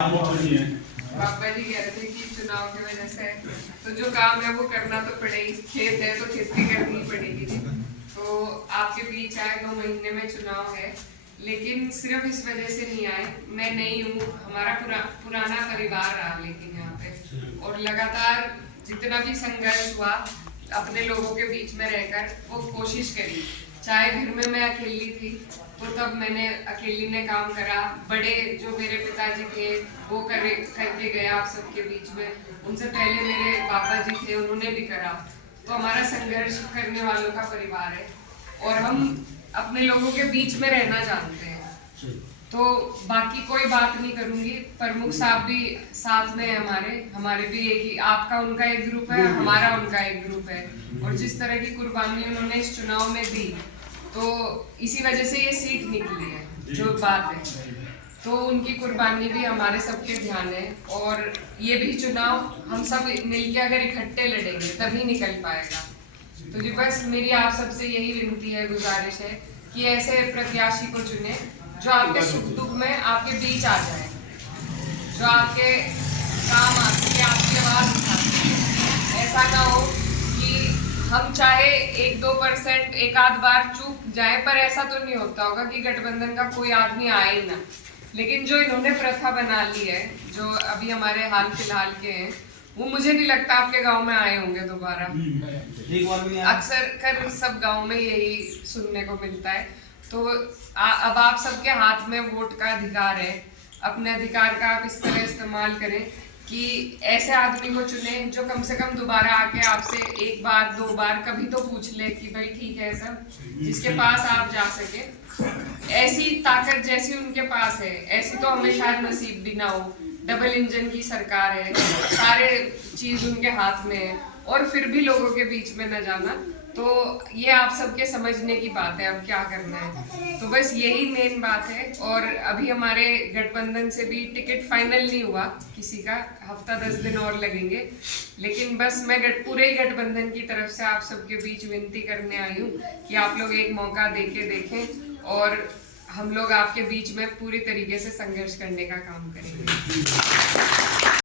पापा जी कह रहे थे कि चुनाव की वजह से तो जो काम है वो करना तो पड़ेगी, खेत है तो खेती करनी पड़ेगी जी। तो आपके बीच आए 2 महीने में चुनाव है, लेकिन सिर्फ इस वजह से नहीं आए। मैं नई हूँ, हमारा पुराना परिवार रहा, लेकिन यहाँ पे और लगातार जितना भी संघर्ष हुआ अपने लोगों के बीच में रहकर वो कोशिश करी। चाहे घर में मैं अकेली थी तो तब मैंने अकेली ने काम करा। बड़े जो मेरे पिताजी थे वो करके गए आप सबके बीच में। उनसे पहले मेरे पापा जी थे, उन्होंने भी करा। तो हमारा संघर्ष करने वालों का परिवार है और हम अपने लोगों के बीच में रहना जानते हैं। तो बाकी कोई बात नहीं करूंगी। प्रमुख साहब भी साथ में है हमारे भी एक ही, आपका उनका एक ग्रुप है, हमारा उनका एक ग्रुप है। और जिस तरह की कुर्बानी उन्होंने इस चुनाव में दी तो इसी वजह से ये सीट निकली है जो बात है। तो उनकी कुर्बानी भी हमारे सबके ध्यान है और ये भी चुनाव हम सब मिलके अगर इकट्ठे लड़ेंगे तभी निकल पाएगा। तो जी बस मेरी आप सबसे यही विनती है, गुजारिश है कि ऐसे प्रत्याशी को चुने जो आपके सुख दुख में आपके बीच आ जाए, जो आपके काम आ सके, आपकी आवाज उठा सके। ऐसा ना हो कि हम चाहे 1-2% एक आध बार चूक जाए, पर ऐसा तो नहीं होता होगा कि गठबंधन का कोई आदमी आए ही ना। लेकिन जो इन्होंने प्रथा बना ली है, जो अभी हमारे हाल फिलहाल के हैं, वो मुझे नहीं लगता आपके गांव में आए होंगे दोबारा। अक्सर कर सब गांव में यही सुनने को मिलता है। तो अब आप सबके हाथ में वोट का अधिकार है। अपने अधिकार का आप इस तरह इस्तेमाल करें कि ऐसे आदमी को चुने जो कम से कम दोबारा आके आपसे 1 बार 2 बार कभी तो पूछ ले कि भाई ठीक है सब, जिसके पास आप जा सके। ऐसी ताकत जैसी उनके पास है ऐसी तो हमें शायद नसीब भी ना हो। डबल इंजन की सरकार है, सारे चीज उनके हाथ में है और फिर भी लोगों के बीच में न जाना, तो ये आप सबके समझने की बात है अब क्या करना है। तो बस यही मेन बात है। और अभी हमारे गठबंधन से भी टिकट फाइनल नहीं हुआ किसी का, हफ्ता 10 दिन और लगेंगे। लेकिन बस मैं पूरे ही गठबंधन की तरफ से आप सबके बीच विनती करने आई हूँ कि आप लोग एक मौका देके देखें और हम लोग आपके बीच में पूरी तरीके से संघर्ष करने का काम करेंगे।